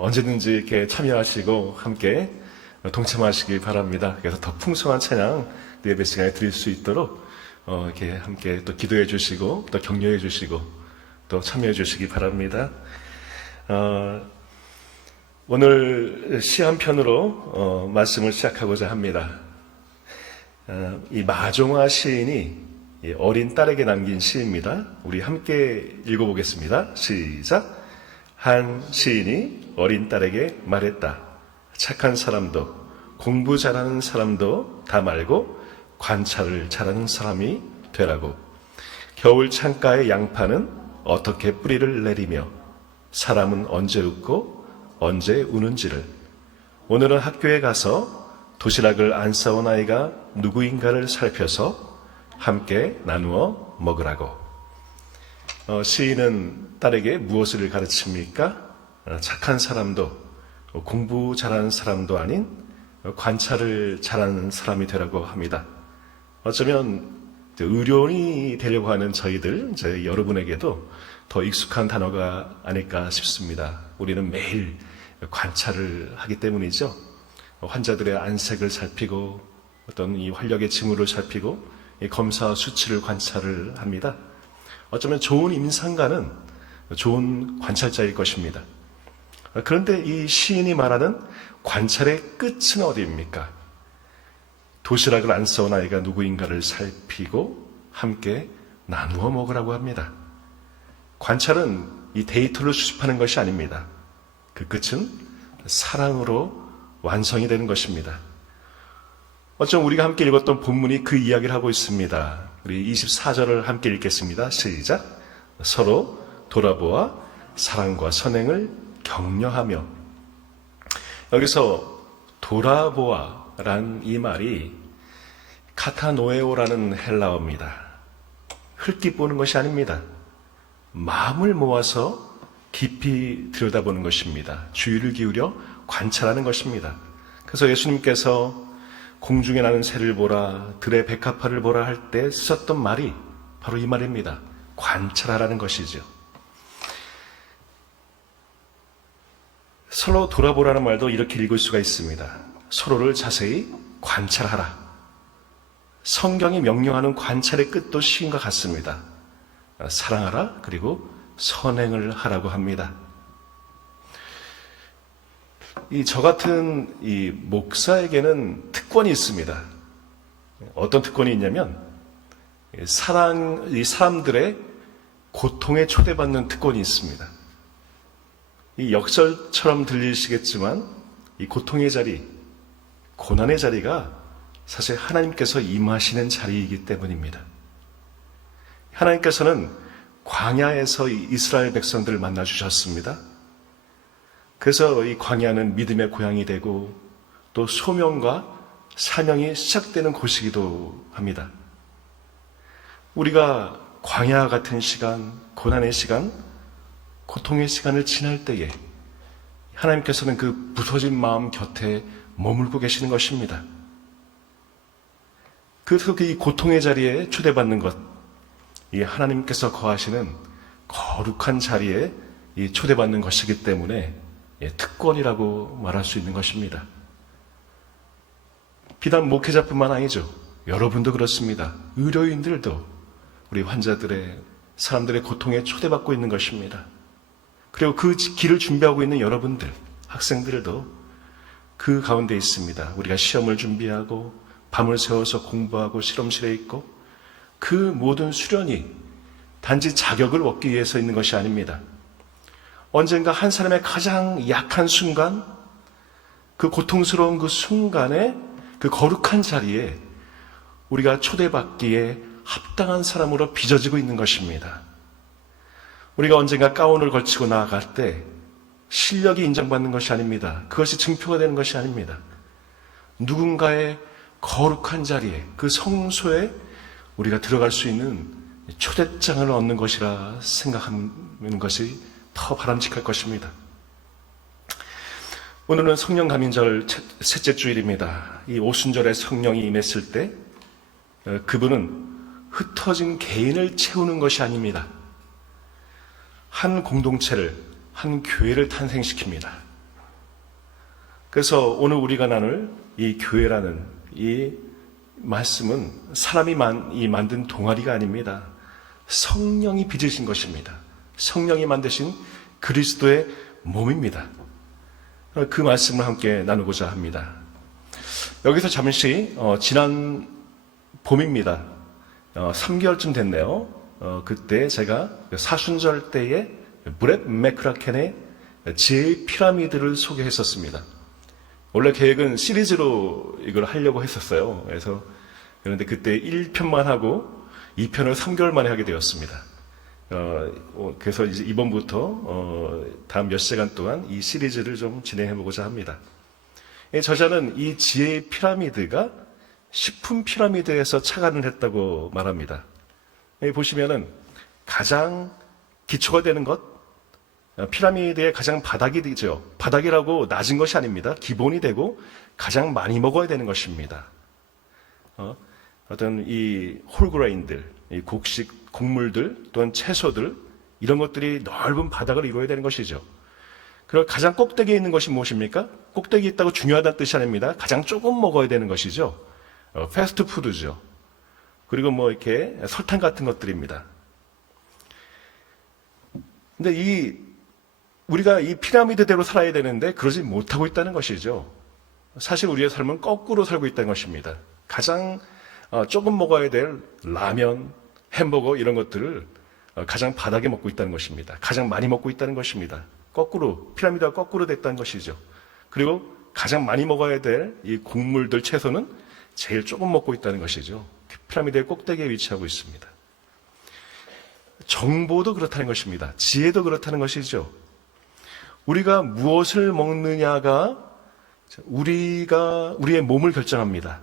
언제든지 이렇게 참여하시고 함께 동참하시기 바랍니다. 그래서 더 풍성한 찬양 예배 시간에 드릴 수 있도록 이렇게 함께 또 기도해 주시고 또 격려해 주시고 또 참여해 주시기 바랍니다. 오늘 시 한 편으로 말씀을 시작하고자 합니다. 이 마종화 시인이 어린 딸에게 남긴 시입니다. 우리 함께 읽어보겠습니다. 시작. 한 시인이 어린 딸에게 말했다. 착한 사람도 공부 잘하는 사람도 다 말고 관찰을 잘하는 사람이 되라고. 겨울 창가의 양파는 어떻게 뿌리를 내리며 사람은 언제 웃고 언제 우는지를. 오늘은 학교에 가서 도시락을 안 싸온 아이가 누구인가를 살펴서 함께 나누어 먹으라고. 시인은 딸에게 무엇을 가르칩니까? 착한 사람도 공부 잘하는 사람도 아닌 관찰을 잘하는 사람이 되라고 합니다. 어쩌면 의료인이 되려고 하는 저희 여러분에게도 더 익숙한 단어가 아닐까 싶습니다. 우리는 매일 관찰을 하기 때문이죠. 환자들의 안색을 살피고 어떤 이 활력의 징후를 살피고 검사 수치를 관찰을 합니다. 어쩌면 좋은 임상가는 좋은 관찰자일 것입니다. 그런데 이 시인이 말하는 관찰의 끝은 어디입니까? 도시락을 안 싸온 아이가 누구인가를 살피고 함께 나누어 먹으라고 합니다. 관찰은 이 데이터를 수집하는 것이 아닙니다. 그 끝은 사랑으로 완성이 되는 것입니다. 어쩜 우리가 함께 읽었던 본문이 그 이야기를 하고 있습니다. 우리 24절을 함께 읽겠습니다. 시작. 서로 돌아보아 사랑과 선행을 격려하며. 여기서 돌아보아란 이 말이 카타노에오라는 헬라어입니다. 흙기 보는 것이 아닙니다. 마음을 모아서 깊이 들여다보는 것입니다. 주의를 기울여 관찰하는 것입니다. 그래서 예수님께서 공중에 나는 새를 보라, 들의 백합화를 보라 할 때 쓰셨던 말이 바로 이 말입니다. 관찰하라는 것이죠. 서로 돌아보라는 말도 이렇게 읽을 수가 있습니다. 서로를 자세히 관찰하라. 성경이 명령하는 관찰의 끝도 시인과 같습니다. 사랑하라, 그리고 선행을 하라고 합니다. 저 같은 이 목사에게는 특권이 있습니다. 어떤 특권이 있냐면, 이 사람들의 고통에 초대받는 특권이 있습니다. 이 역설처럼 들리시겠지만, 이 고통의 자리, 고난의 자리가 사실 하나님께서 임하시는 자리이기 때문입니다. 하나님께서는 광야에서 이스라엘 백성들을 만나 주셨습니다. 그래서 이 광야는 믿음의 고향이 되고 또 소명과 사명이 시작되는 곳이기도 합니다. 우리가 광야 같은 시간, 고난의 시간, 고통의 시간을 지날 때에 하나님께서는 그 부서진 마음 곁에 머물고 계시는 것입니다. 그래서 이 고통의 자리에 초대받는 것, 이 하나님께서 거하시는 거룩한 자리에 초대받는 것이기 때문에 특권이라고 말할 수 있는 것입니다. 비단 목회자뿐만 아니죠. 여러분도 그렇습니다. 의료인들도 우리 환자들의, 사람들의 고통에 초대받고 있는 것입니다. 그리고 그 길을 준비하고 있는 여러분들, 학생들도 그 가운데 있습니다. 우리가 시험을 준비하고 밤을 새워서 공부하고 실험실에 있고 그 모든 수련이 단지 자격을 얻기 위해서 있는 것이 아닙니다. 언젠가 한 사람의 가장 약한 순간, 그 고통스러운 그 순간에 그 거룩한 자리에 우리가 초대받기에 합당한 사람으로 빚어지고 있는 것입니다. 우리가 언젠가 가운을 걸치고 나아갈 때 실력이 인정받는 것이 아닙니다. 그것이 증표가 되는 것이 아닙니다. 누군가의 거룩한 자리에, 그 성소에 우리가 들어갈 수 있는 초대장을 얻는 것이라 생각하는 것이 더 바람직할 것입니다. 오늘은 성령 감인절 셋째 주일입니다. 이 오순절에 성령이 임했을 때 그분은 흩어진 개인을 채우는 것이 아닙니다. 한 공동체를, 한 교회를 탄생시킵니다. 그래서 오늘 우리가 나눌 이 교회라는 이 말씀은 사람이 만든 동아리가 아닙니다. 성령이 빚으신 것입니다. 성령이 만드신 그리스도의 몸입니다. 그 말씀을 함께 나누고자 합니다. 여기서 잠시 지난 봄입니다. 3개월쯤 됐네요. 그때 제가 사순절 때에 브렛 맥크라켄의 지혜의 피라미드를 소개했었습니다. 원래 계획은 시리즈로 이걸 하려고 했었어요. 그런데 그때 1편만 하고 2편을 3개월 만에 하게 되었습니다. 그래서 이제 이번부터 다음 몇 시간 동안 이 시리즈를 좀 진행해 보고자 합니다. 저자는 이 지혜의 피라미드가 식품 피라미드에서 착안을 했다고 말합니다. 여기 보시면은 가장 기초가 되는 것, 피라미드의 가장 바닥이 되죠. 바닥이라고 낮은 것이 아닙니다. 기본이 되고 가장 많이 먹어야 되는 것입니다. 어떤 이 홀그레인들, 이 곡식, 곡물들 또는 채소들 이런 것들이 넓은 바닥을 이루어야 되는 것이죠. 그리고 가장 꼭대기에 있는 것이 무엇입니까? 꼭대기에 있다고 중요하다는 뜻이 아닙니다. 가장 조금 먹어야 되는 것이죠. 패스트푸드죠. 그리고 이렇게 설탕 같은 것들입니다. 근데 우리가 이 피라미드대로 살아야 되는데 그러지 못하고 있다는 것이죠. 사실 우리의 삶은 거꾸로 살고 있다는 것입니다. 가장 조금 먹어야 될 라면, 햄버거 이런 것들을 가장 바닥에 먹고 있다는 것입니다. 가장 많이 먹고 있다는 것입니다. 거꾸로, 피라미드가 거꾸로 됐다는 것이죠. 그리고 가장 많이 먹어야 될 이 곡물들, 채소는 제일 조금 먹고 있다는 것이죠. 피라미드의 꼭대기에 위치하고 있습니다. 정보도 그렇다는 것입니다. 지혜도 그렇다는 것이죠. 우리가 무엇을 먹느냐가 우리의 몸을 결정합니다.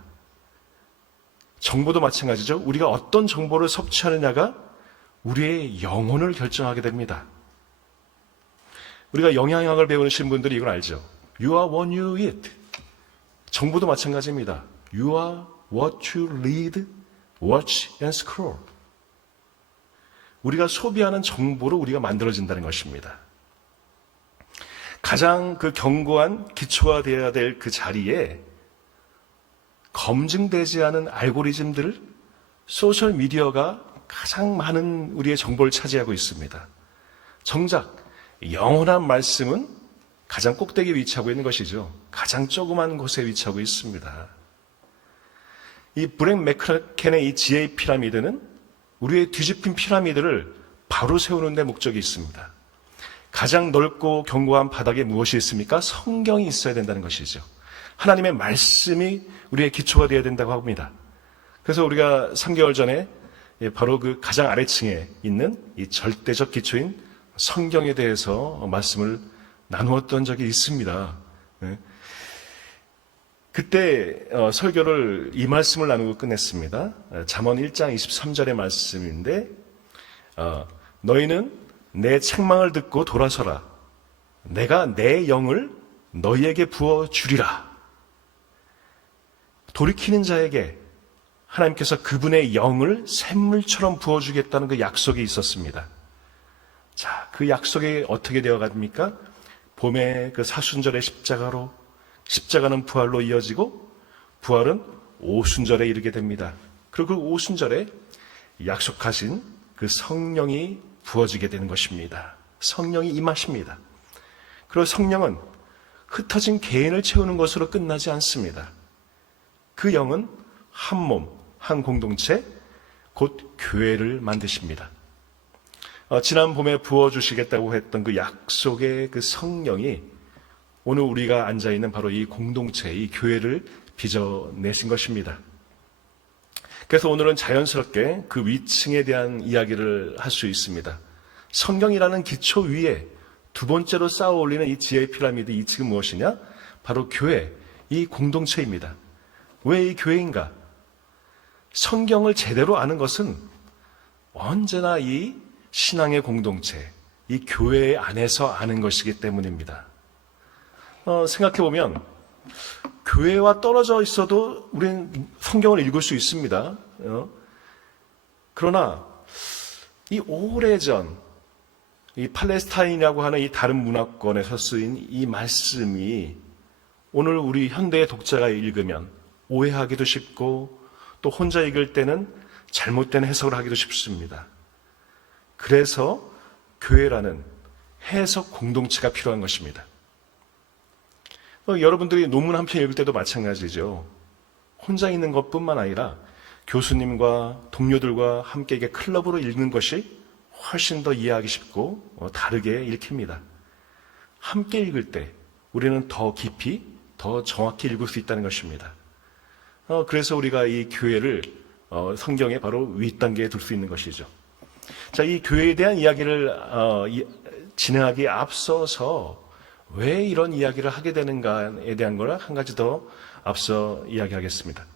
정보도 마찬가지죠. 우리가 어떤 정보를 섭취하느냐가 우리의 영혼을 결정하게 됩니다. 우리가 영양학을 배우신 분들이 이걸 알죠. You are what you eat. 정보도 마찬가지입니다. You are what you read, watch and scroll. 우리가 소비하는 정보로 우리가 만들어진다는 것입니다. 가장 그 견고한 기초가 되어야 될 그 자리에 검증되지 않은 알고리즘들, 소셜미디어가 가장 많은 우리의 정보를 차지하고 있습니다. 정작 영원한 말씀은 가장 꼭대기에 위치하고 있는 것이죠. 가장 조그만 곳에 위치하고 있습니다. 이 브렛 맥크라켄의 이 지혜의 피라미드는 우리의 뒤집힌 피라미드를 바로 세우는 데 목적이 있습니다. 가장 넓고 견고한 바닥에 무엇이 있습니까? 성경이 있어야 된다는 것이죠. 하나님의 말씀이 우리의 기초가 되어야 된다고 합니다. 그래서 우리가 3개월 전에 바로 그 가장 아래층에 있는 이 절대적 기초인 성경에 대해서 말씀을 나누었던 적이 있습니다. 그때 설교를 이 말씀을 나누고 끝냈습니다. 잠언 1장 23절의 말씀인데 너희는 내 책망을 듣고 돌아서라. 내가 내 영을 너희에게 부어주리라. 돌이키는 자에게 하나님께서 그분의 영을 샘물처럼 부어주겠다는 그 약속이 있었습니다. 자, 그 약속이 어떻게 되어갑니까? 봄에 그 사순절의 십자가는 부활로 이어지고 부활은 오순절에 이르게 됩니다. 그리고 그 오순절에 약속하신 그 성령이 부어지게 되는 것입니다. 성령이 임하십니다. 그리고 성령은 흩어진 개인을 채우는 것으로 끝나지 않습니다. 그 영은 한 몸, 한 공동체, 곧 교회를 만드십니다. 지난 봄에 부어주시겠다고 했던 그 약속의 그 성령이 오늘 우리가 앉아있는 바로 이 공동체, 이 교회를 빚어내신 것입니다. 그래서 오늘은 자연스럽게 그 위층에 대한 이야기를 할 수 있습니다. 성경이라는 기초 위에 두 번째로 쌓아 올리는 이 지혜의 피라미드 2층은 무엇이냐? 바로 교회, 이 공동체입니다. 왜 이 교회인가? 성경을 제대로 아는 것은 언제나 이 신앙의 공동체, 이 교회 안에서 아는 것이기 때문입니다. 생각해보면 교회와 떨어져 있어도 우리는 성경을 읽을 수 있습니다. 그러나 이 오래전 이 팔레스타인이라고 하는 이 다른 문화권에서 쓰인 이 말씀이 오늘 우리 현대의 독자가 읽으면 오해하기도 쉽고 또 혼자 읽을 때는 잘못된 해석을 하기도 쉽습니다. 그래서 교회라는 해석 공동체가 필요한 것입니다. 여러분들이 논문 한 편 읽을 때도 마찬가지죠. 혼자 있는 것뿐만 아니라 교수님과 동료들과 함께 이게 클럽으로 읽는 것이 훨씬 더 이해하기 쉽고 다르게 읽힙니다. 함께 읽을 때 우리는 더 깊이, 더 정확히 읽을 수 있다는 것입니다. 그래서 우리가 이 교회를 성경의 바로 윗단계에 둘 수 있는 것이죠. 자, 이 교회에 대한 이야기를 진행하기에 앞서서 왜 이런 이야기를 하게 되는가에 대한 걸 한 가지 더 앞서 이야기하겠습니다.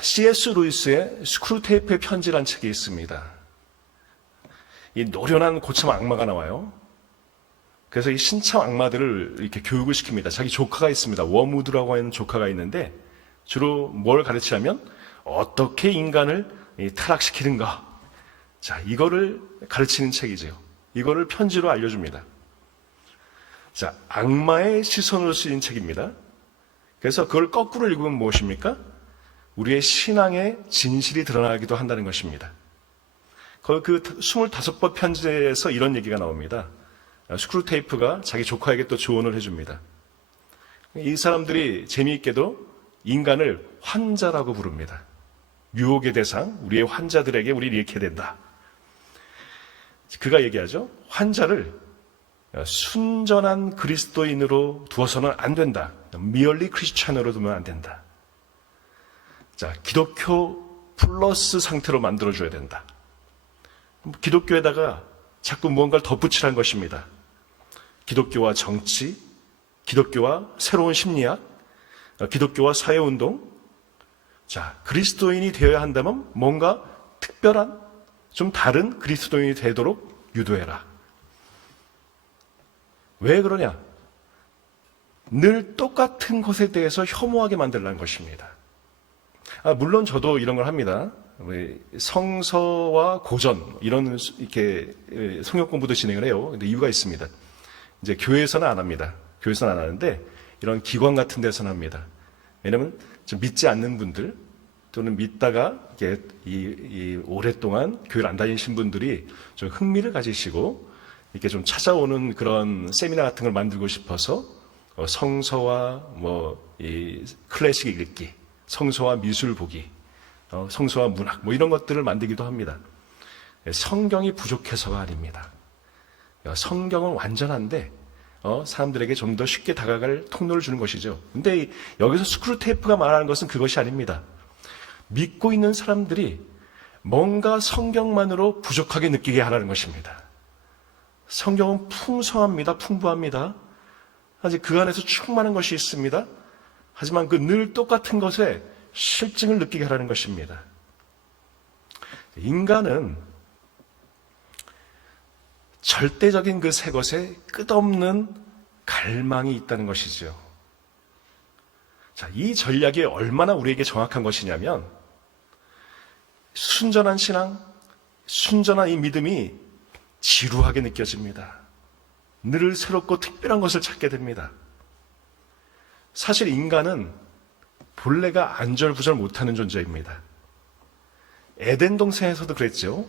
C.S. 루이스의 스크루테이프의 편지라는 책이 있습니다. 이 노련한 고참 악마가 나와요. 그래서 이 신참 악마들을 이렇게 교육을 시킵니다. 자기 조카가 있습니다. 워무드라고 하는 조카가 있는데 주로 뭘 가르치냐면 어떻게 인간을 타락시키는가. 자, 이거를 가르치는 책이죠. 이거를 편지로 알려줍니다. 자, 악마의 시선으로 쓰인 책입니다. 그래서 그걸 거꾸로 읽으면 무엇입니까? 우리의 신앙의 진실이 드러나기도 한다는 것입니다. 그 25번 편지에서 이런 얘기가 나옵니다. 스크루테이프가 자기 조카에게 또 조언을 해줍니다. 이 사람들이 재미있게도 인간을 환자라고 부릅니다. 유혹의 대상, 우리의 환자들에게 우리를 잃게 된다. 그가 얘기하죠. 환자를 순전한 그리스도인으로 두어서는 안 된다. merely 크리스찬으로 두면 안 된다. 자, 기독교 플러스 상태로 만들어줘야 된다. 기독교에다가 자꾸 무언가를 덧붙이라는 것입니다. 기독교와 정치, 기독교와 새로운 심리학, 기독교와 사회운동. 자, 그리스도인이 되어야 한다면 뭔가 특별한, 좀 다른 그리스도인이 되도록 유도해라. 왜 그러냐? 늘 똑같은 것에 대해서 혐오하게 만들라는 것입니다. 물론 저도 이런 걸 합니다. 성서와 고전, 이런, 이렇게 성역 공부도 진행을 해요. 근데 이유가 있습니다. 이제 교회에서는 안 합니다. 교회에서는 안 하는데, 이런 기관 같은 데서는 합니다. 왜냐면, 좀 믿지 않는 분들, 또는 믿다가, 이게, 오랫동안 교회를 안 다니신 분들이 좀 흥미를 가지시고, 이렇게 좀 찾아오는 그런 세미나 같은 걸 만들고 싶어서, 성서와 이 클래식 읽기, 성서와 미술 보기, 성서와 문학, 이런 것들을 만들기도 합니다. 성경이 부족해서가 아닙니다. 성경은 완전한데, 사람들에게 좀 더 쉽게 다가갈 통로를 주는 것이죠. 근데 여기서 스크루테이프가 말하는 것은 그것이 아닙니다. 믿고 있는 사람들이 뭔가 성경만으로 부족하게 느끼게 하라는 것입니다. 성경은 풍성합니다. 풍부합니다. 아직 그 안에서 충만한 것이 있습니다. 하지만 그 늘 똑같은 것에 실증을 느끼게 하라는 것입니다. 인간은 절대적인 그 새 것에 끝없는 갈망이 있다는 것이죠. 자, 이 전략이 얼마나 우리에게 정확한 것이냐면 순전한 신앙, 순전한 이 믿음이 지루하게 느껴집니다. 늘 새롭고 특별한 것을 찾게 됩니다. 사실 인간은 본래가 안절부절 못하는 존재입니다. 에덴 동산에서도 그랬죠.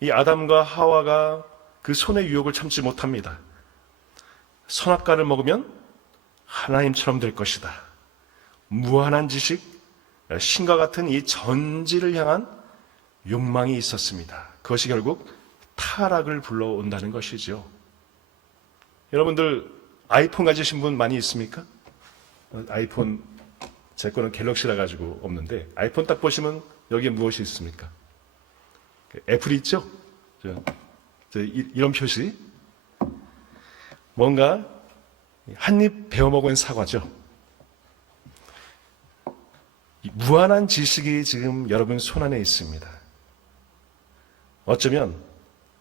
이 아담과 하와가 그 손의 유혹을 참지 못합니다. 선악과를 먹으면 하나님처럼 될 것이다. 무한한 지식, 신과 같은 이 전지를 향한 욕망이 있었습니다. 그것이 결국 타락을 불러온다는 것이죠. 여러분들 아이폰 가지신 분 많이 있습니까? 아이폰, 제 거는 갤럭시라 가지고 없는데 아이폰 딱 보시면 여기에 무엇이 있습니까? 애플이 있죠? 이런 표시. 뭔가 한 입 베어먹은 사과죠. 무한한 지식이 지금 여러분 손안에 있습니다. 어쩌면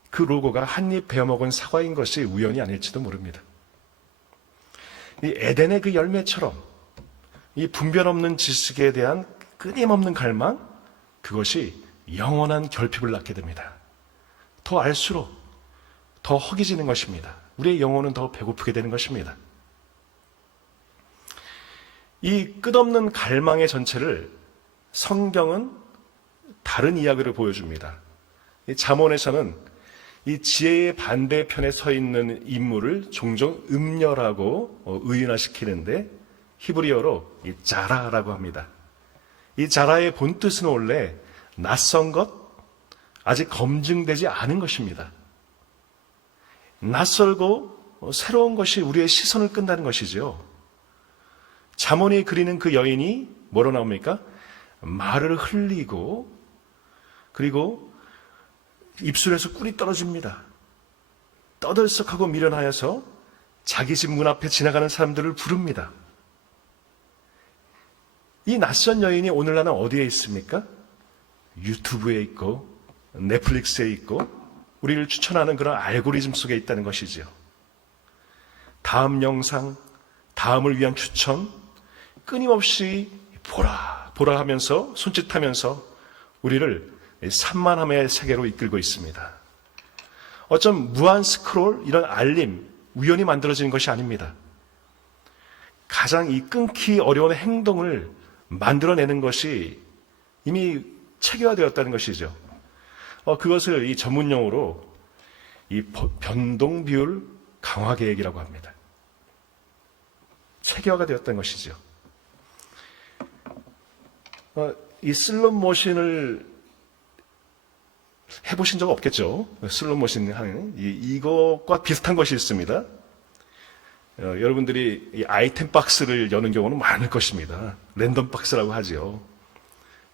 그 로고가 한 입 베어먹은 사과인 것이 우연이 아닐지도 모릅니다. 이 에덴의 그 열매처럼 이 분별 없는 지식에 대한 끊임없는 갈망, 그것이 영원한 결핍을 낳게 됩니다. 더 알수록 더 허기지는 것입니다. 우리의 영혼은 더 배고프게 되는 것입니다. 이 끝없는 갈망의 전체를 성경은 다른 이야기를 보여줍니다. 이 잠언에서는 이 지혜의 반대편에 서 있는 인물을 종종 음녀라고 의인화시키는데 히브리어로 이 자라라고 합니다. 이 자라의 본뜻은 원래 낯선 것, 아직 검증되지 않은 것입니다. 낯설고 새로운 것이 우리의 시선을 끈다는 것이죠. 잠언이 그리는 그 여인이 뭐로 나옵니까? 말을 흘리고 그리고 입술에서 꿀이 떨어집니다. 떠들썩하고 미련하여서 자기 집 문 앞에 지나가는 사람들을 부릅니다. 이 낯선 여인이 오늘날은 어디에 있습니까? 유튜브에 있고 넷플릭스에 있고 우리를 추천하는 그런 알고리즘 속에 있다는 것이지요. 다음 영상, 다음을 위한 추천, 끊임없이 보라 하면서 손짓하면서 우리를 산만함의 세계로 이끌고 있습니다. 어쩜 무한 스크롤, 이런 알림, 우연히 만들어지는 것이 아닙니다. 가장 이 끊기 어려운 행동을 만들어내는 것이 이미 체계화되었다는 것이죠. 그것을 이 전문용어로 이 변동 비율 강화 계획이라고 합니다. 체계화가 되었다는 것이죠. 이 슬롯 모션을 해보신 적 없겠죠? 슬롯 모션 하는 이것과 비슷한 것이 있습니다. 여러분들이 이 아이템 박스를 여는 경우는 많을 것입니다. 랜덤 박스라고 하죠.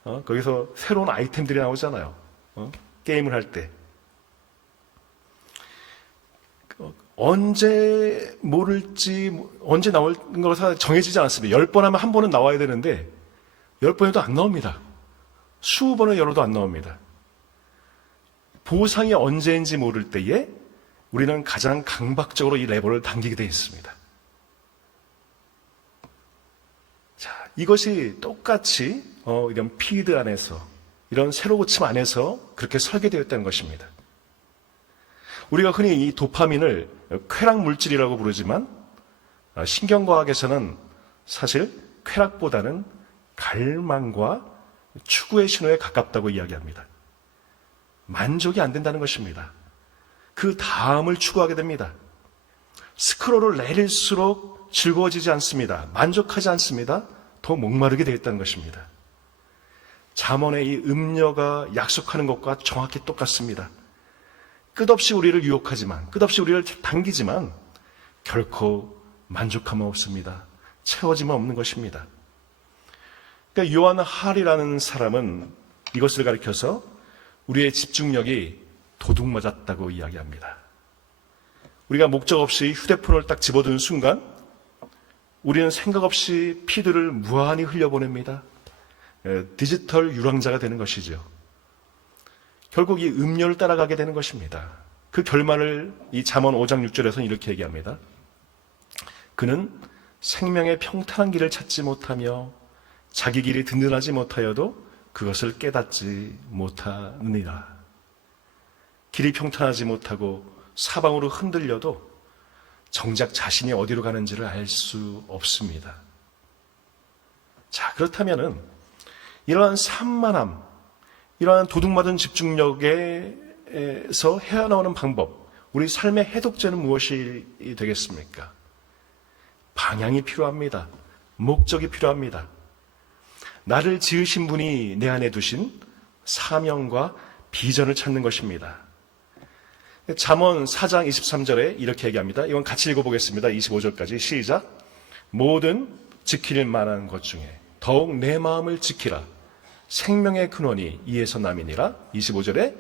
거기서 새로운 아이템들이 나오잖아요. 게임을 할 때. 언제 모를지, 언제 나올 것이 정해지지 않습니다. 10번 하면 한 번은 나와야 되는데 10번에도 안 나옵니다. 20번을 열어도 안 나옵니다. 보상이 언제인지 모를 때에 우리는 가장 강박적으로 이 레버를 당기게 되어 있습니다. 자, 이것이 똑같이 이런 피드 안에서, 이런 세로 고침 안에서 그렇게 설계되었다는 것입니다. 우리가 흔히 이 도파민을 쾌락 물질이라고 부르지만 신경과학에서는 사실 쾌락보다는 갈망과 추구의 신호에 가깝다고 이야기합니다. 만족이 안 된다는 것입니다. 그 다음을 추구하게 됩니다. 스크롤을 내릴수록 즐거워지지 않습니다. 만족하지 않습니다. 더 목마르게 되어 있다는 것입니다. 잠언의 이 음녀가 약속하는 것과 정확히 똑같습니다. 끝없이 우리를 유혹하지만, 끝없이 우리를 당기지만 결코 만족함은 없습니다. 채워짐은 없는 것입니다. 그러니까 요한 할이라는 사람은 이것을 가리켜서 우리의 집중력이 도둑 맞았다고 이야기합니다. 우리가 목적 없이 휴대폰을 딱 집어드는 순간 우리는 생각 없이 피드를 무한히 흘려보냅니다. 디지털 유랑자가 되는 것이죠. 결국 이 음료를 따라가게 되는 것입니다. 그 결말을 이 잠언 5장 6절에서는 이렇게 얘기합니다. 그는 생명의 평탄한 길을 찾지 못하며 자기 길이 든든하지 못하여도 그것을 깨닫지 못하느니라. 길이 평탄하지 못하고 사방으로 흔들려도 정작 자신이 어디로 가는지를 알 수 없습니다. 자, 그렇다면은 이러한 산만함, 이러한 도둑맞은 집중력에서 헤어나오는 방법, 우리 삶의 해독제는 무엇이 되겠습니까? 방향이 필요합니다. 목적이 필요합니다. 나를 지으신 분이 내 안에 두신 사명과 비전을 찾는 것입니다. 잠언 4장 23절에 이렇게 얘기합니다. 이건 같이 읽어보겠습니다. 25절까지 시작. 모든 지킬 만한 것 중에 더욱 내 마음을 지키라. 생명의 근원이 이에서 남이니라. 25절에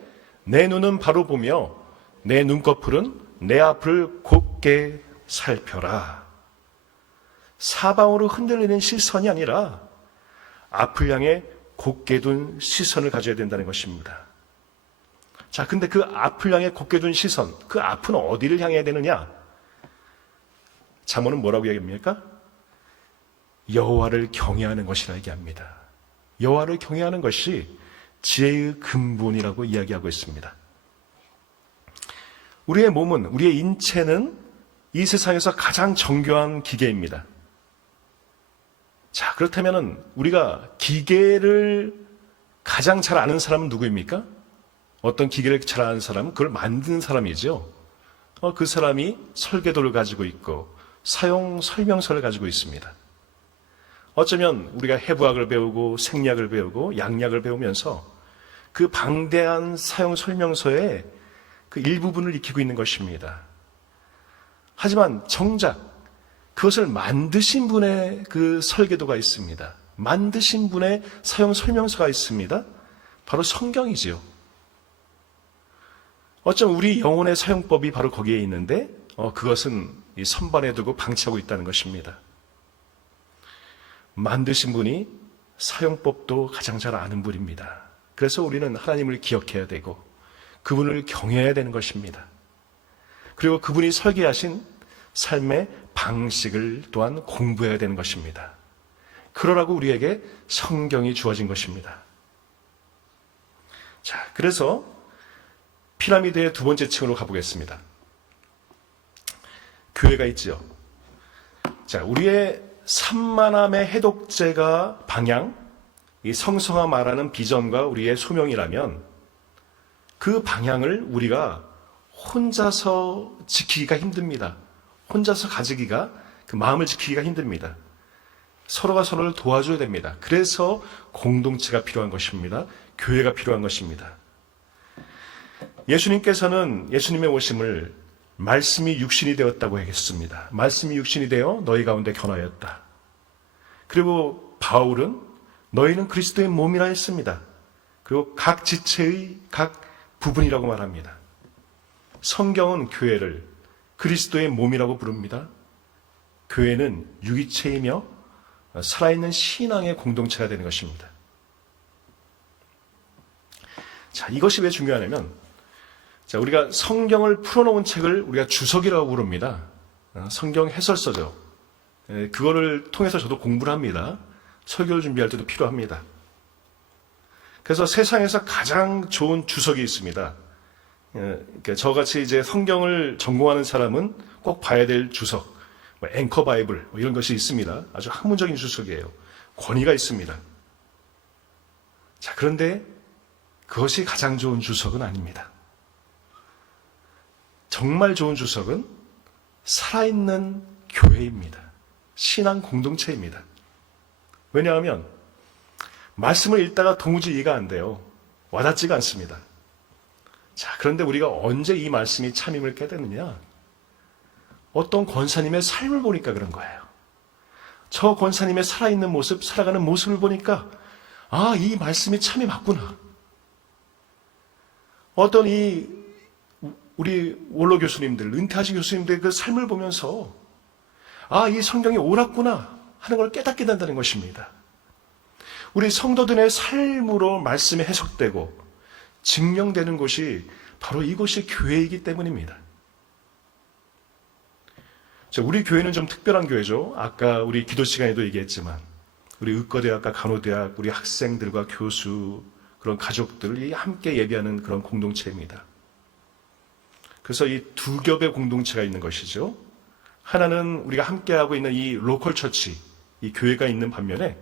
내 눈은 바로 보며 내 눈꺼풀은 내 앞을 곱게 살펴라. 사방으로 흔들리는 시선이 아니라 앞을 향해 곧게 둔 시선을 가져야 된다는 것입니다. 자, 근데 그 앞을 향해 곧게 둔 시선, 그 앞은 어디를 향해야 되느냐? 잠언은 뭐라고 얘기합니까? 여호와를 경외하는 것이라 얘기합니다. 여호와를 경외하는 것이 지혜의 근본이라고 이야기하고 있습니다. 우리의 몸은, 우리의 인체는 이 세상에서 가장 정교한 기계입니다. 자, 그렇다면 우리가 기계를 가장 잘 아는 사람은 누구입니까? 어떤 기계를 잘 아는 사람은 그걸 만든 사람이죠. 그 사람이 설계도를 가지고 있고 사용 설명서를 가지고 있습니다. 어쩌면 우리가 해부학을 배우고 생리학을 배우고 양약을 배우면서 그 방대한 사용 설명서의 그 일부분을 익히고 있는 것입니다. 하지만 정작 그것을 만드신 분의 그 설계도가 있습니다. 만드신 분의 사용 설명서가 있습니다. 바로 성경이지요. 어쩜 우리 영혼의 사용법이 바로 거기에 있는데 그것은 이 선반에 두고 방치하고 있다는 것입니다. 만드신 분이 사용법도 가장 잘 아는 분입니다. 그래서 우리는 하나님을 기억해야 되고 그분을 경외해야 되는 것입니다. 그리고 그분이 설계하신 삶의 방식을 또한 공부해야 되는 것입니다. 그러라고 우리에게 성경이 주어진 것입니다. 자, 그래서 피라미드의 두 번째 층으로 가보겠습니다. 교회가 있지요. 자, 우리의 삼만함의 해독제가 방향, 이 성서가 말하는 비전과 우리의 소명이라면 그 방향을 우리가 혼자서 지키기가 힘듭니다. 혼자서 가지기가, 그 마음을 지키기가 힘듭니다. 서로가 서로를 도와줘야 됩니다. 그래서 공동체가 필요한 것입니다. 교회가 필요한 것입니다. 예수님께서는 예수님의 오심을 말씀이 육신이 되었다고 했습니다. 말씀이 육신이 되어 너희 가운데 견하였다. 그리고 바울은 너희는 그리스도의 몸이라 했습니다. 그리고 각 지체의 각 부분이라고 말합니다. 성경은 교회를 그리스도의 몸이라고 부릅니다. 교회는 유기체이며 살아있는 신앙의 공동체가 되는 것입니다. 자, 이것이 왜 중요하냐면, 자, 우리가 성경을 풀어놓은 책을 우리가 주석이라고 부릅니다. 성경 해설서죠. 그거를 통해서 저도 공부를 합니다. 설교를 준비할 때도 필요합니다. 그래서 세상에서 가장 좋은 주석이 있습니다. 그러니까 저같이 이제 성경을 전공하는 사람은 꼭 봐야 될 주석, 앵커 바이블 이런 것이 있습니다. 아주 학문적인 주석이에요. 권위가 있습니다. 자, 그런데 그것이 가장 좋은 주석은 아닙니다. 정말 좋은 주석은 살아있는 교회입니다. 신앙 공동체입니다. 왜냐하면 말씀을 읽다가 도무지 이해가 안 돼요. 와닿지가 않습니다. 자, 그런데 우리가 언제 이 말씀이 참임을 깨닫느냐? 어떤 권사님의 삶을 보니까 그런 거예요. 저 권사님의 살아있는 모습, 살아가는 모습을 보니까 아, 이 말씀이 참이 맞구나. 어떤 우리 원로 교수님들, 은퇴하신 교수님들의 그 삶을 보면서 아, 이 성경이 옳았구나 하는 걸 깨닫게 된다는 것입니다. 우리 성도들의 삶으로 말씀이 해석되고 증명되는 곳이 바로 이곳이 교회이기 때문입니다. 자, 우리 교회는 좀 특별한 교회죠. 아까 우리 기도 시간에도 얘기했지만 우리 의과대학과 간호대학, 우리 학생들과 교수, 그런 가족들이 함께 예배하는 그런 공동체입니다. 그래서 이 두 겹의 공동체가 있는 것이죠. 하나는 우리가 함께하고 있는 이 로컬 처치, 이 교회가 있는 반면에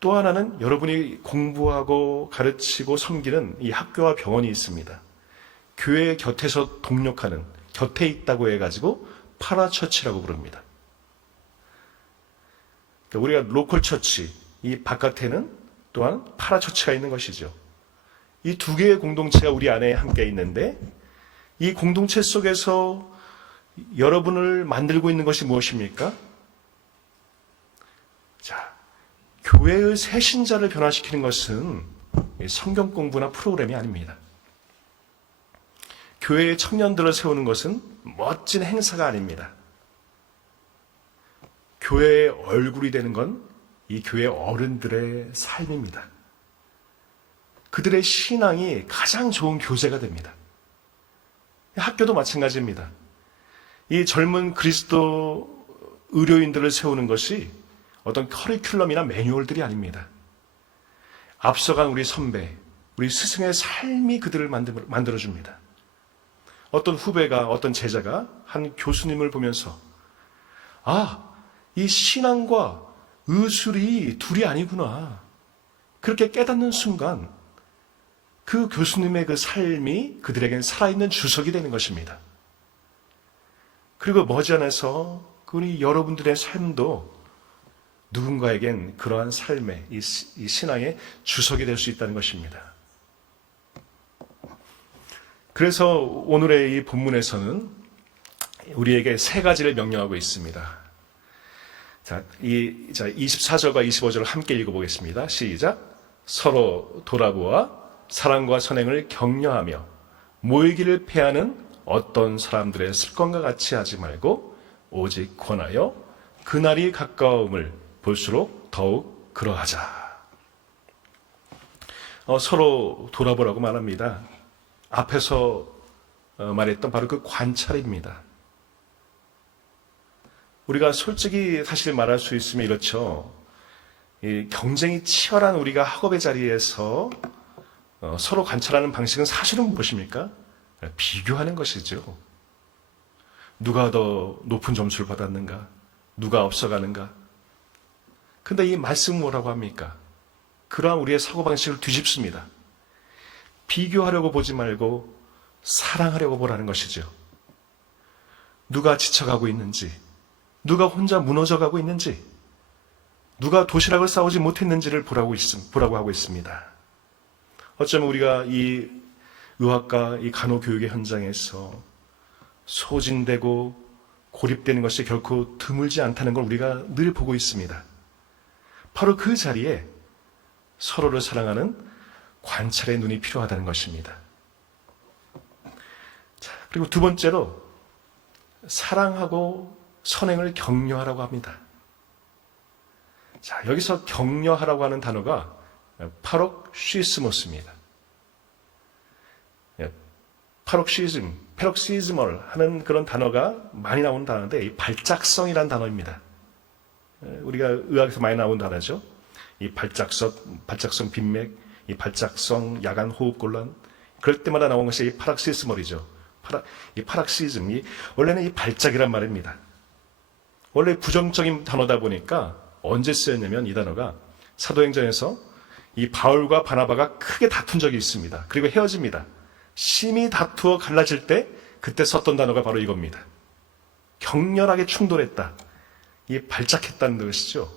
또 하나는 여러분이 공부하고 가르치고 섬기는 이 학교와 병원이 있습니다. 교회 곁에서 동력하는, 곁에 있다고 해가지고 파라처치라고 부릅니다. 그러니까 우리가 로컬 처치, 이 바깥에는 또한 파라처치가 있는 것이죠. 이 두 개의 공동체가 우리 안에 함께 있는데 이 공동체 속에서 여러분을 만들고 있는 것이 무엇입니까? 자, 교회의 새신자를 변화시키는 것은 성경 공부나 프로그램이 아닙니다. 교회의 청년들을 세우는 것은 멋진 행사가 아닙니다. 교회의 얼굴이 되는 건 이 교회 어른들의 삶입니다. 그들의 신앙이 가장 좋은 교재가 됩니다. 학교도 마찬가지입니다. 이 젊은 그리스도 의료인들을 세우는 것이 어떤 커리큘럼이나 매뉴얼들이 아닙니다. 앞서간 우리 선배, 우리 스승의 삶이 그들을 만들어줍니다. 어떤 후배가, 어떤 제자가 한 교수님을 보면서 이 신앙과 의술이 둘이 아니구나. 그렇게 깨닫는 순간 그 교수님의 그 삶이 그들에겐 살아있는 주석이 되는 것입니다. 그리고 머지않아서 우리 여러분들의 삶도 누군가에겐 그러한 삶의 이 신앙의 주석이 될 수 있다는 것입니다. 그래서 오늘의 이 본문에서는 우리에게 세 가지를 명령하고 있습니다. 자, 24절과 25절을 함께 읽어보겠습니다. 시작. 서로 돌아보아 사랑과 선행을 격려하며 모이기를 패하는 어떤 사람들의 습관과 같이 하지 말고 오직 권하여 그날이 가까움을 볼수록 더욱 그러하자. 서로 돌아보라고 말합니다. 앞에서 말했던 바로 그 관찰입니다. 우리가 솔직히 사실 말할 수 있으면 이렇죠. 이 경쟁이 치열한 우리가 학업의 자리에서 서로 관찰하는 방식은 사실은 무엇입니까? 비교하는 것이죠. 누가 더 높은 점수를 받았는가? 누가 앞서가는가? 근데 이 말씀은 뭐라고 합니까? 그러한 우리의 사고방식을 뒤집습니다. 비교하려고 보지 말고 사랑하려고 보라는 것이죠. 누가 지쳐가고 있는지, 누가 혼자 무너져가고 있는지, 누가 도시락을 싸오지 못했는지를 보라고 하고 있습니다. 어쩌면 우리가 이 의학과 이 간호교육의 현장에서 소진되고 고립되는 것이 결코 드물지 않다는 걸 우리가 늘 보고 있습니다. 바로 그 자리에 서로를 사랑하는 관찰의 눈이 필요하다는 것입니다. 자, 그리고 두 번째로 사랑하고 선행을 격려하라고 합니다. 자, 여기서 격려하라고 하는 단어가 파록시스모스입니다. 페럭시즈멀 하는 그런 단어가 많이 나오는 단어인데 이 발작성이라는 단어입니다. 우리가 의학에서 많이 나오는 단어죠. 이 발작성 빈맥, 이 발작성 야간 호흡곤란, 그럴 때마다 나오는 것이 이 파락시스멀이죠. 이 파락시즘이 원래는 이 발작이란 말입니다. 원래 부정적인 단어다 보니까 언제 쓰였냐면 이 단어가 사도행전에서 이 바울과 바나바가 크게 다툰 적이 있습니다. 그리고 헤어집니다. 심히 다투어 갈라질 때 그때 썼던 단어가 바로 이겁니다. 격렬하게 충돌했다. 이 발작했다는 것이죠.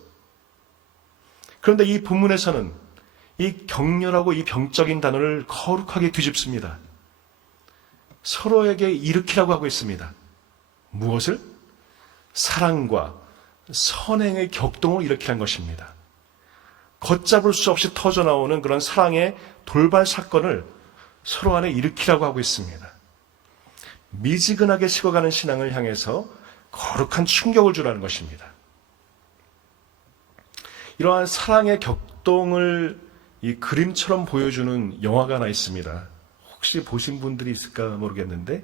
그런데 이 본문에서는 이 격렬하고 이 병적인 단어를 거룩하게 뒤집습니다. 서로에게 일으키라고 하고 있습니다. 무엇을? 사랑과 선행의 격동을 일으키는 것입니다. 걷잡을 수 없이 터져나오는 그런 사랑의 돌발 사건을 서로 안에 일으키라고 하고 있습니다. 미지근하게 식어가는 신앙을 향해서 거룩한 충격을 주라는 것입니다. 이러한 사랑의 격동을 이 그림처럼 보여주는 영화가 하나 있습니다. 혹시 보신 분들이 있을까 모르겠는데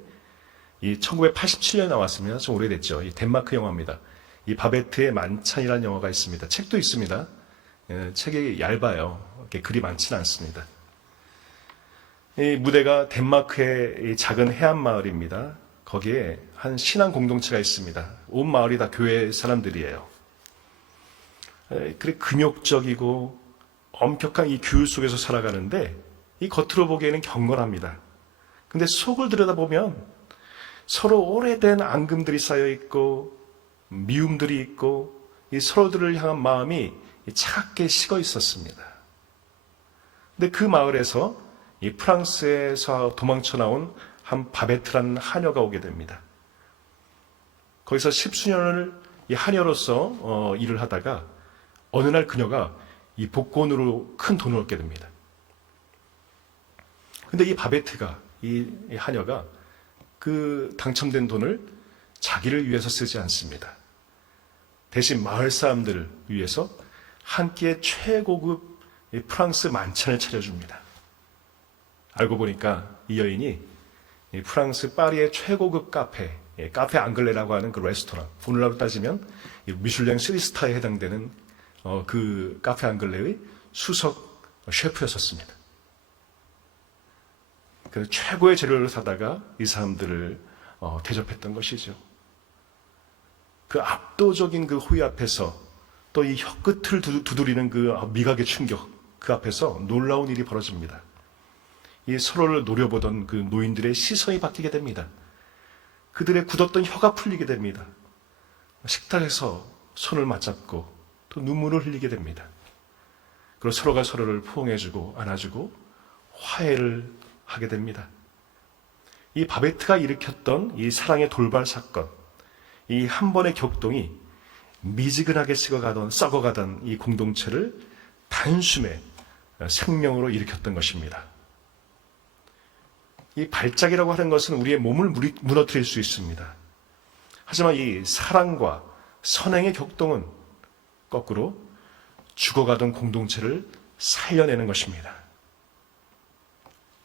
이 1987년에 나왔습니다. 좀 오래됐죠. 이 덴마크 영화입니다. 이 바베트의 만찬이라는 영화가 있습니다. 책도 있습니다. 책이 얇아요. 이렇게 글이 많지는 않습니다. 이 무대가 덴마크의 이 작은 해안 마을입니다. 거기에 한 신앙 공동체가 있습니다. 온 마을이 다 교회 사람들이에요. 그래 금욕적이고 엄격한 이 규율 속에서 살아가는데 이 겉으로 보기에는 경건합니다. 근데 속을 들여다보면 서로 오래된 앙금들이 쌓여 있고 미움들이 있고 이 서로들을 향한 마음이 차갑게 식어 있었습니다. 근데 그 마을에서 이 프랑스에서 도망쳐 나온 한 바베트라는 하녀가 오게 됩니다. 거기서 10수년을 이 하녀로서 일을 하다가 어느 날 그녀가 이 복권으로 큰 돈을 얻게 됩니다. 근데 이 바베트가, 이 하녀가 그 당첨된 돈을 자기를 위해서 쓰지 않습니다. 대신 마을 사람들을 위해서 한 끼의 최고급 프랑스 만찬을 차려줍니다. 알고 보니까 이 여인이 프랑스 파리의 최고급 카페 앙글레라고 하는 그 레스토랑, 오늘날로 따지면 미슐랭 3스타에 해당되는 그 카페 앙글레의 수석 셰프였었습니다. 그 최고의 재료를 사다가 이 사람들을 대접했던 것이죠. 그 압도적인 그 호의 앞에서 또 이 혀끝을 두드리는 그 미각의 충격, 그 앞에서 놀라운 일이 벌어집니다. 이 서로를 노려보던 그 노인들의 시선이 바뀌게 됩니다. 그들의 굳었던 혀가 풀리게 됩니다. 식탁에서 손을 맞잡고 또 눈물을 흘리게 됩니다. 그리고 서로가 서로를 포옹해주고 안아주고 화해를 하게 됩니다. 이 바베트가 일으켰던 이 사랑의 돌발 사건, 이 한 번의 격동이 미지근하게 썩어가던 이 공동체를 단숨에 생명으로 일으켰던 것입니다. 이 발작이라고 하는 것은 우리의 몸을 무너뜨릴 수 있습니다. 하지만 이 사랑과 선행의 격동은 거꾸로 죽어가던 공동체를 살려내는 것입니다.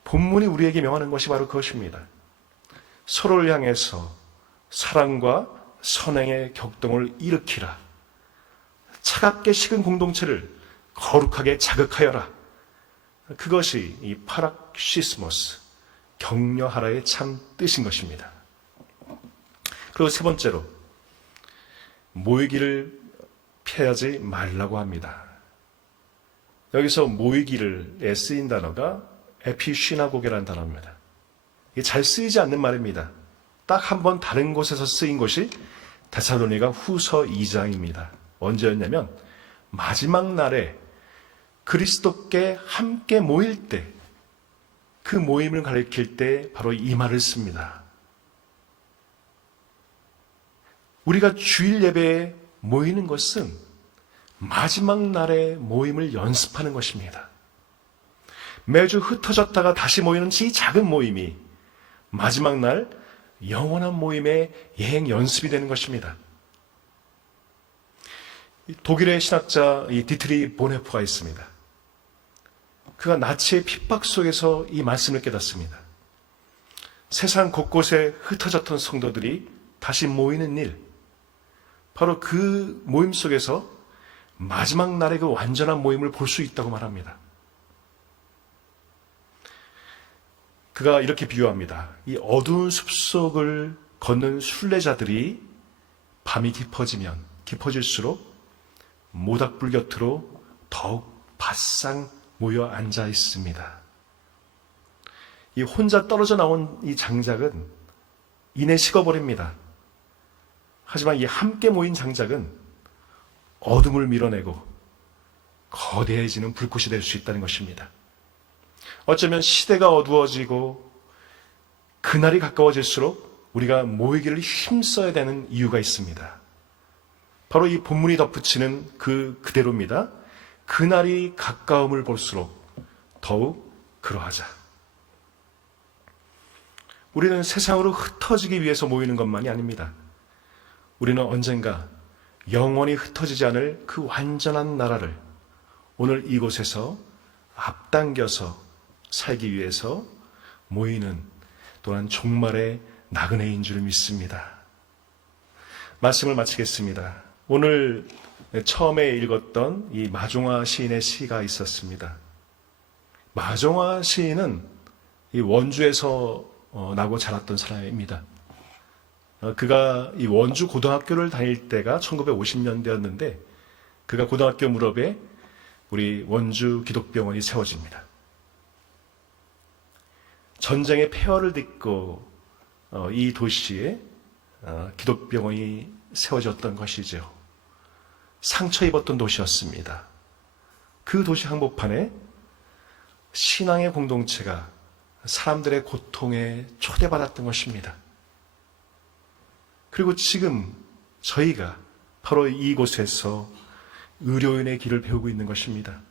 본문이 우리에게 명하는 것이 바로 그것입니다. 서로를 향해서 사랑과 선행의 격동을 일으키라. 차갑게 식은 공동체를 거룩하게 자극하여라. 그것이 이 파락시스모스, 격려하라의 참 뜻인 것입니다. 그리고 세 번째로, 모이기를 피하지 말라고 합니다. 여기서 모이기를에 쓰인 단어가 에피시나고게라는 단어입니다. 이게 잘 쓰이지 않는 말입니다. 딱 한 번 다른 곳에서 쓰인 것이 데살로니가 후서 2장입니다. 언제였냐면 마지막 날에 그리스도께 함께 모일 때, 그 모임을 가리킬 때 바로 이 말을 씁니다. 우리가 주일 예배에 모이는 것은 마지막 날의 모임을 연습하는 것입니다. 매주 흩어졌다가 다시 모이는 이 작은 모임이 마지막 날 영원한 모임의 예행 연습이 되는 것입니다. 독일의 신학자 디트리 보네포가 있습니다. 그가 나치의 핍박 속에서 이 말씀을 깨닫습니다. 세상 곳곳에 흩어졌던 성도들이 다시 모이는 일, 바로 그 모임 속에서 마지막 날의 그 완전한 모임을 볼 수 있다고 말합니다. 그가 이렇게 비유합니다. 이 어두운 숲속을 걷는 순례자들이 밤이 깊어질수록 모닥불 곁으로 더욱 바싹 모여 앉아 있습니다. 이 혼자 떨어져 나온 이 장작은 이내 식어버립니다. 하지만 이 함께 모인 장작은 어둠을 밀어내고 거대해지는 불꽃이 될 수 있다는 것입니다. 어쩌면 시대가 어두워지고 그날이 가까워질수록 우리가 모이기를 힘써야 되는 이유가 있습니다. 바로 이 본문이 덧붙이는 그대로입니다. 그날이 가까움을 볼수록 더욱 그러하자. 우리는 세상으로 흩어지기 위해서 모이는 것만이 아닙니다. 우리는 언젠가 영원히 흩어지지 않을 그 완전한 나라를 오늘 이곳에서 앞당겨서 살기 위해서 모이는 또한 종말의 나그네인 줄 믿습니다. 말씀을 마치겠습니다. 오늘 처음에 읽었던 이 마종화 시인의 시가 있었습니다. 마종화 시인은 이 원주에서 나고 자랐던 사람입니다. 그가 이 원주 고등학교를 다닐 때가 1950년대였는데 그가 고등학교 무렵에 우리 원주 기독병원이 세워집니다. 전쟁의 폐허를 딛고 이 도시에 기독병원이 세워졌던 것이죠. 상처 입었던 도시였습니다. 그 도시 한복판에 신앙의 공동체가 사람들의 고통에 초대받았던 것입니다. 그리고 지금 저희가 바로 이곳에서 의료인의 길을 배우고 있는 것입니다.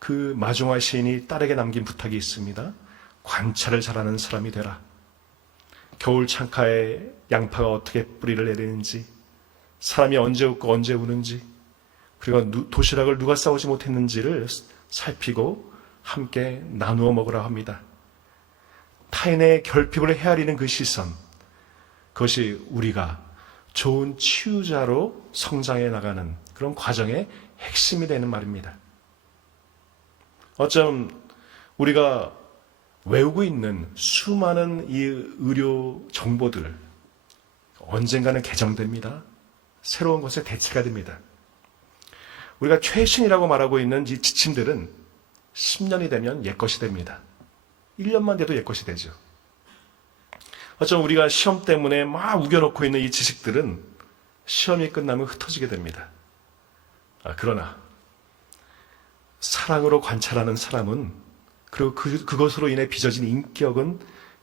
그 마종화 시인이 딸에게 남긴 부탁이 있습니다. 관찰을 잘하는 사람이 되라. 겨울 창가에 양파가 어떻게 뿌리를 내리는지, 사람이 언제 웃고 언제 우는지, 그리고 도시락을 누가 싸우지 못했는지를 살피고 함께 나누어 먹으라 합니다. 타인의 결핍을 헤아리는 그 시선, 그것이 우리가 좋은 치유자로 성장해 나가는 그런 과정의 핵심이 되는 말입니다. 어쩜 우리가 외우고 있는 수많은 이 의료 정보들 언젠가는 개정됩니다. 새로운 것에 대치가 됩니다. 우리가 최신이라고 말하고 있는 이 지침들은 10년이 되면 옛것이 됩니다. 1년만 돼도 옛것이 되죠. 어쩌면 우리가 시험 때문에 막 우겨놓고 있는 이 지식들은 시험이 끝나면 흩어지게 됩니다. 그러나 사랑으로 관찰하는 사람은, 그리고 그것으로 인해 빚어진 인격은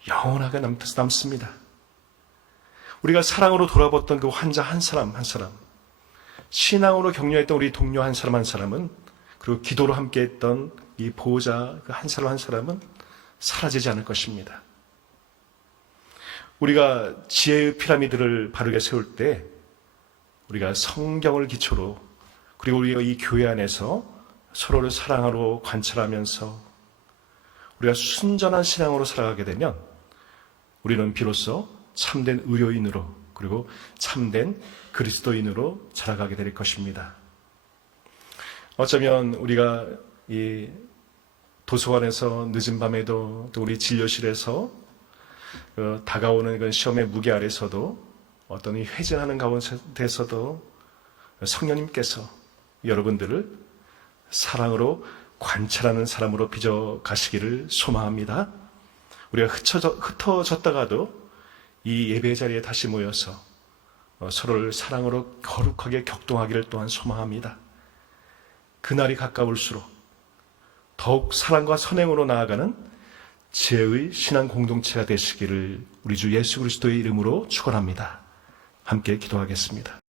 영원하게 남습니다. 우리가 사랑으로 돌아봤던 그 환자 한 사람 한 사람, 신앙으로 격려했던 우리 동료 한 사람 한 사람은, 그리고 기도로 함께했던 이 보호자 그 한 사람 한 사람은 사라지지 않을 것입니다. 우리가 지혜의 피라미드를 바르게 세울 때 우리가 성경을 기초로, 그리고 우리가 이 교회 안에서 서로를 사랑하러 관찰하면서 우리가 순전한 신앙으로 살아가게 되면 우리는 비로소 참된 의료인으로, 그리고 참된 그리스도인으로 자라가게 될 것입니다. 어쩌면 우리가 이 도서관에서 늦은 밤에도, 또 우리 진료실에서 다가오는 그 시험의 무게 아래서도, 어떤 이 회진하는 가운데서도 성령님께서 여러분들을 사랑으로 관찰하는 사람으로 빚어 가시기를 소망합니다. 우리가 흩어졌다가도 이 예배 자리에 다시 모여서 서로를 사랑으로 거룩하게 격동하기를 또한 소망합니다. 그날이 가까울수록 더욱 사랑과 선행으로 나아가는 지혜의 신앙 공동체가 되시기를 우리 주 예수 그리스도의 이름으로 축원합니다. 함께 기도하겠습니다.